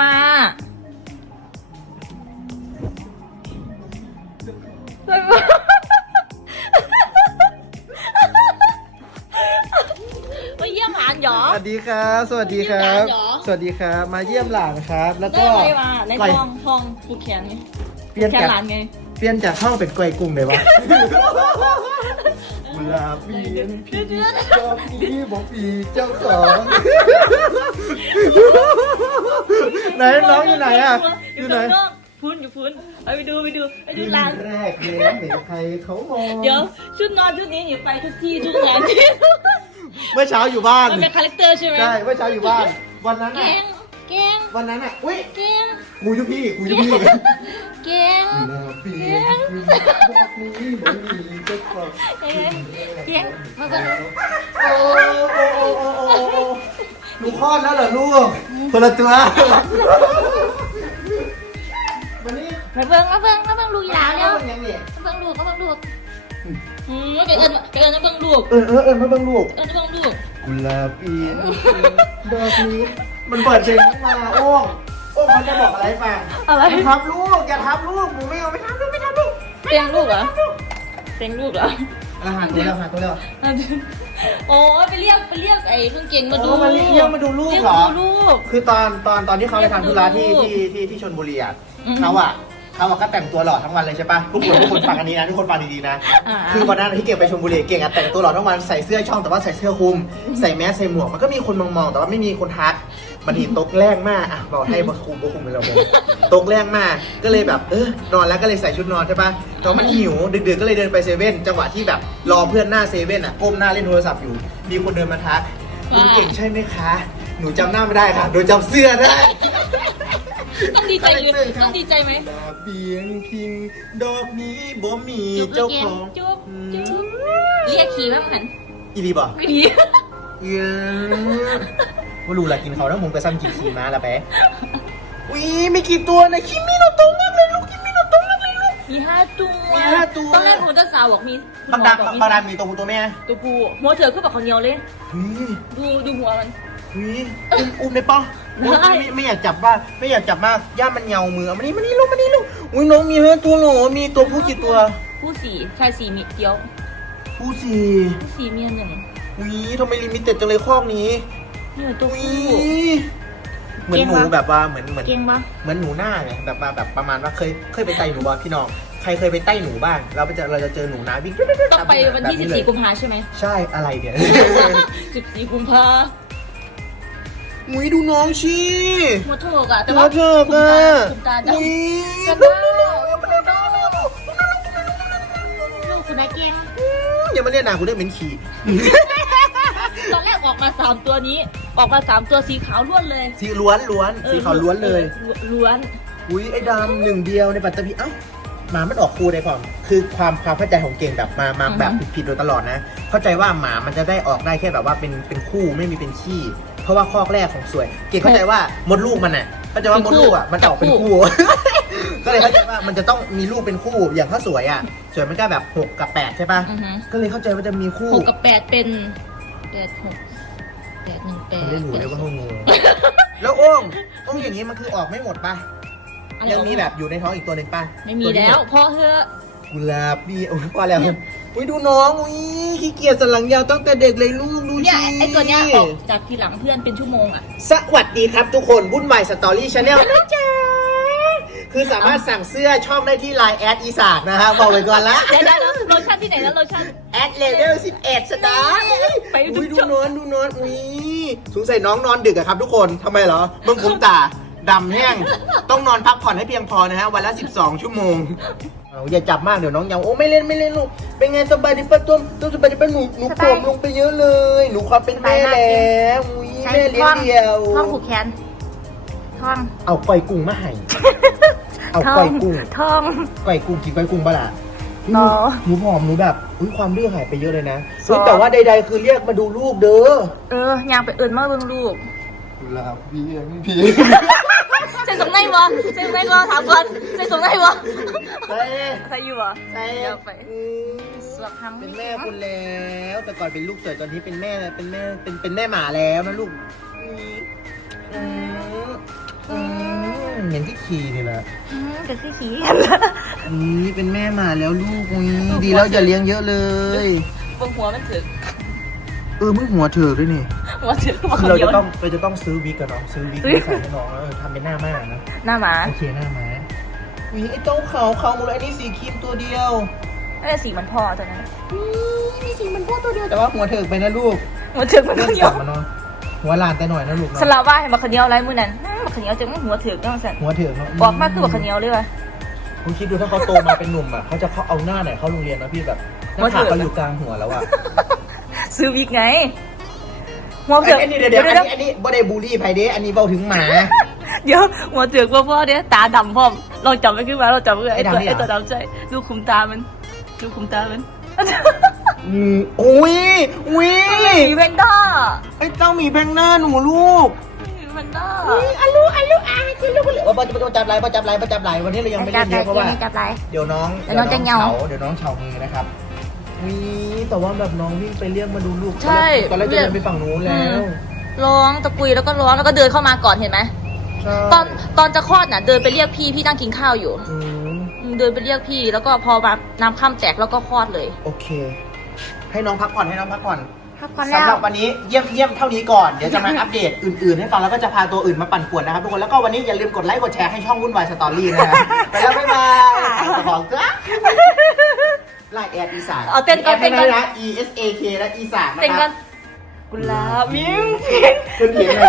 มาใครมา มาเยี่ยมหลานเหรอ สวัสดีครับ สวัสดีครับเยี่ยมหลานเหรอสวัสดีครับ มาเยี่ยมหลานครับ แล้วได้ก็อะไรมาในไก่ทองทองผูกแขนไงเปลี่ยนแขนจากหลานไง เปลี่ยนจากห้องเป็นไกวกุ้งเลยวะเวลาเปลี่ยนพี่เจ้าพี่บอกพี่เจ้าของ ไหนน้องอยู่ไหนอะออยู่ยู่ไหไหนนฟุ้นอยู่ฟุ้นเอาไปดูไปดูไปดูหลานแรกเลี้ยงเด็กใครเขามองเดี๋ยวชุดนอนชุดนี้หนีไปทุกที่ทุกงานเมื่อเช้าอยู่บ้านมันเป็นคาแรคเตอร์ใช่ไหมใช่เมื่อเช้าอยู่บ้าน วันนั้นแกอะงแกงวันนั้นอะอุ้ยแกงกูยุพี่กูยุพี่แกงเวลาเปลี่ยนบอกนี้บอกนี้เจ้าของแกงแกงมากันโอ้โอ้โอ้โอ้โอ้โอ้ หนูคลอดแล้วเหรอลูกคนละตัววันนี้มาเบิ่งมาเบิ่งมาเบิ่งลูกอีหลาเร็วมันยังเนี่ยมาเบิ่งลูกมาเบิ่งลูกอืมไปเอิญไปเอิญมาเบิ่งลูกเออเออเออมาเบิ่งลูกเอิญมาเบิ่งลูกกุหลาบเปลี่ยนดอกนี้มันเปิดเพลงขึ้นมาโอ้งโอ้งมันจะบอกอะไรให้ฟังอะไรอย่าทับลูกอย่าทับลูกหนูไม่เอาไม่ทับลูกไม่ทับลูกเตียงลูกเหรอเตียงลูกเหรอ อาหารตัวแล้วหาตัวแล้วโอ้ยไปเรียกไปเรียกไอ้เครื่องเก่งมาดูโอ้มาเรียกมาดูลูกเหรอยมาดูลูก คือตอนตอนตอนที่เขาไปทำธุระที่ลูกที่ที่ที่ชลบุรีอะอืมเขาอะเขาอะก็แต่งตัวหล่อทั้งวันเลยใช่ปะทุกคนทุกคนฟังอันนี้นะทุกคนฟังดีๆนะ อ่า คือวันนั้นที่เก่งไปชลบุรีเก่งอะแต่งตัวหล่อทั้งวันใส่เสื้อช่องแต่ว่าใส่เสื้อคลุม ใส่แมสใส่หมวกมันก็มีคนมองๆแต่ว่าไม่มีคนทัก บันทีตกแรงมากอะบอกให้บคุมบคุมไปเราบอกตกแรงมากก็เลยแบบเออนอนแล้วก็เลยใส่ชุดนอนใช่ปะแต่ว่ามันหิวดึกๆก็เลยเดินไปเซเว่นจังหวะที่แบบรอเพื่อนหน้าเซเว่นอะก้มหน้าเล่นโทรศัพท์อยู่ มีคนเดินมาทักคุณเก่งใช่ไหมคะ หนูจำหน้าไม่ได้ค่ะโดยจำเสื้อได้ต้องดีใจอยู่ต้องดีใจไหมดอกเบียงพิงดอกนี้บ่มีจุ๊บเจ้าเกขงองจุ๊บจุ๊บเรียกขี่บ้างหันอีรีบ่ไม่ดีเย้ ว่ารู้ละกินเขาแล้วมึงไปซ้ำกี่ทีมาละแปะอุ้ยไม่กี่ตัวนะคิมิโนโตะมากเลยลูกคิมิโนโตะมากเลยลูก มีห้าตัวมีห้าตัว ตอนแรกผมจะสาวบอกมีบางดาบอกมีบางดามีตัวผู้ตัวแม่ตัวผู้หัวเธอคือแบบเขาวเหนียวเลยเฮ้ยดูดูหัวมันเฮ้ยอุ้มอุ้มได้ปะอุ๊ยได้ ไม่ไม่อยากจับบ้างไม่อยากจับมากย่ามันเหงามือเอามานี่มานี่ลูกมานี่ลูกอุ้ยน้องมีห้าตัวเหรอมีตัวผู้กี่ตัว ผู้สี่ชายสี่มีเดียวผู้สี่ ผู้สี่เมียหนึ่งอุ้ยทำไมลิมิเต็ดจังเลยคอกนี้ เนี่ยตัวอุ้ยผู้ เหมือนเก่งหนูปะแบบว่าเหมือนเหมือนเก่งปะ เหมือนหนูหน้าไงแบบมาแบบประมาณว่าเคยเคยไปไต่หนูบ้างพี่น้องใครเคยไปไต่หนูบ้าง เราไปเจอเราจะเจอหนูนาวิ่งต้องไปวันที่แบบเลย14 กุมภาใช่ไหม ใช่อะไรเนี่ย 14 กุมภาอุ้ยดูน้องชีหัวโถกอะแต่แต่ว่าว่าเธอคุอะณตาดำอุ้ยกระดาษลูกคุณนายเก่งอย่ามาเรียกนางกูได้เหม็นขี่ตอนแรกออกมาสามตัวนี้ ออกมาสามตัวสีขาวล้วนเลยสีล้วนล้วนสีขาวล้วนเลย ออล้วนอุ้ยไอ้ดำหนึ่งเดียวในปัตตภีเอ้าหมามันออกคู่ได้พร้อมคือความความเข้าใจของเก่งแบบมามาแบบผิดๆโดยตลอดนะ เข้าใจว่าหมามันจะได้ออกได้แค่แบบว่าเป็นเป็นคู่ไม่มีเป็นขี้ เพราะว่าข้อแรกของสวย เก่งเข้าใจว่ามดลูกมันน่ะเข้าใจว่ามดลูกอะมันออกเป็นคู่ ก็เลยเข้าใจว่ามันจะต้องมีลูกเป็นคู่อย่างถ้าสวยอะ สวยมันก็แบบหกกับแปดใช่ปะอือฮึก็เลยเข้าใจว่าจะมีคู่ หกกับแปดเป็นแปดหกแป ดหนึ่งแปดมันได้หนูเลยว่าเขางูแล้วโอ้งโอ้งอย่างนี้มันคือออกไม่หมดปะยังมีแบบอยู่ในท้องอีกตัวหนึ่งปะไม่มีแล้วพอเถอะกุหลาบดีโอ้ยพอแล้วอุ้ยดูน้องอุ้ยขี้เกียจสันหลังยาวตั้งแต่เด็กเลยลูกดูเนี่ยสิไอตัวเนี้ยออกจากทีหลังเพื่อนเป็นชั่วโมงอะ สวัสดีครับทุกคนวุ่นวายสตอรี่ชาแนลนะจ๊ะคือสามารถสั่งเสื้อช่องได้ที่ไลน์แอดอีสากนะฮะบอกไว้ก่อนละเดี๋ยวเดี๋ยวเดี๋ยวโลชั่นที่ไหนนะโลชั่นแอ ดเลเวล11สตาร์ไปดูอุ้ยดูช่องนอนดูนอนอุ้ยสงสัยน้องนอนดึกอะครับทุกคนทำไมเหรอมึงคุ้มตาดำแห้ง ต้องนอนพักผ่อนให้เพียงพอนะฮะ วันละ 12 ชั่วโมงเอาอย่าจับมากเดี๋ยวน้องยังโอ้ไม่เล่นไม่เล่นลูกเป็นไงสบายดีปะต้มต้มสบายดีปะหนูหนูผอมลงไปเยอะเลย หนูความเป็นแม่แล้วอุ้ยแม่เลี้ยงเดียวท่องผูกแขนท่องเอาก่อยกุ้งมาให้เอาก่อยกุ้งท่องก่อยกุ้งกินก่อยกุ้งปะล่ะ อ๋อหนูผอมหนูแบบอุ้ยความดื้อหายไปเยอะเลยนะสอเฮ้ยแต่ว่าใด ๆ คือเรียกมาดูลูกเด้อเออยางไปเอื่นมาเบิ่งลูกกุหลาบเบียงพีใส่สงในบ่ใส่สงในบ่ถามก่อนใส่สงในบ่เฮ้ยใส่อยู่บ่เฮ้ยเดี๋ยวไปอืมสวบทำเป็นแม่คุณแล้ว แต่ก่อนเป็นลูกเสือตอนนี้เป็นแม่เป็นแม่เป็นเป็นแม่หมาแล้วนะลูกอืมอืม อืมเหม็นที่ขี่นี่แหละอืมก็คือขี้กันละนี่เป็นแม่หมาแล้วลูกอุ้ยดีแล้วอย่าเลี้ยงเยอะเลย บนหัวมันถึงเออมึงหัวเถือกด้วยนี่หัวถึงมาคือคนเราเดียจะว ต้องเราจะต้องซื้อวิกกันเนาะซื้อวิกซื้อ มาใส่ให้น้องแล้วเออทำเป็นหน้ามากนะหน้าหมาโอเคหน้าม้าวิไอ้เจ้าขาวขาวหมดเลยอันนี้สีครีมตัวเดียวไม่ได้สีมันพ่อตัวนั้นนี่สีมันพ่อตัวเดียวแต่ว่าหัวเถิกไปนะลูกหัวถึงมันเลื่คอนนเดีกยลัวบมาเนาะหัวหลานแต่หน่อยนะลูกสเนาะลาว่าให้มาคนเดียวไรมือนั้น อืมมาคนเดียวจังมันหัวถึงจังสันหัวเถิกเนาะออกมาคือว่าคนเดียวเลยว่ะคุณคิดดูถ้าเขาโตมาเป็นหนุ่มอะเขาจะเขาเอาหน้าไหนเข้าโรงเรียนนะพี่แบบหหัวน้าเถิผากกเขาอยู่กลางหัวแล้วอะซื้อวิกไง หัวถึงอันนี้เดี๋ยวเดี๋ยวอันนี้อันนี้บ่ได้บูลลี่ไผเด้อันนี้เบาถึงหมา เดี๋ยวหัวถึงพ่อพ่อเนี่ยตาดำพ่อมลองจับมันขึ้นมาเราจับมันไอ้ตัวไอ้ดำนี่เหรอ ไอ้ตัวดำใช่ดูคุมตามันดูคุมตามันอืมอุ้ยอุ้ยมีแพนด้าไอ้เจ้าหมีแพงหน้าหนูลูก มีแพนด้าอันลูอันลูอาคือลูกเลยว่าจะจะจับไรว่าจับไรว่าจับไรวันนี้เรายังไม่เล่นเยอะเพราะว่าจับไรเดี๋ยวน้องเดี๋ยวน้องจะเหงาเดี๋ยวน้องเฉามือนะครับวีแต่ว่าแบบน้องวิ่งไปเรียกมาดูลูกใช่ตอนแรกจะเดินไปฝั่งนู้นแล้วร้องตะกุยแล้วก็ร้องแล้วก็เดินเข้ามาก่อนเห็นไหมใช่ตอนตอนจะคลอดน่ะ เดินไปเรียกพี่พี่นั่งกินข้าวอยู่อืมอืมเดินไปเรียกพี่แล้วก็พอแบบน้ำข้ามแตกแล้วก็คลอดเลย โอเค ให้น้องพักผ่อนให้น้องพักผ่อน พักผ่อนสำหรับวันนี้เยี่ยมเยี่ยมเท่านี้ก่อน เดี๋ยวจะมาอัปเดตอื่นๆ ให้ฟังแล้วก็จะพาตัวอื่นมาปั่นป่วนนะครับทุกคนแล้วก็วันนี้อย่าลืมกดไลค์กดแชร์ให้ช่องวุ่นวายสตอรี่นะฮะไปแล้วบ๊ายบายขอเกลือไล่แอดอีสานเอาเต้นก่อนแอดเต้นก่อนให้นะ E S A K และอีสานนะเต็งคกัรันบกุหลาบมิ้งเพื่อนเขียนอะไร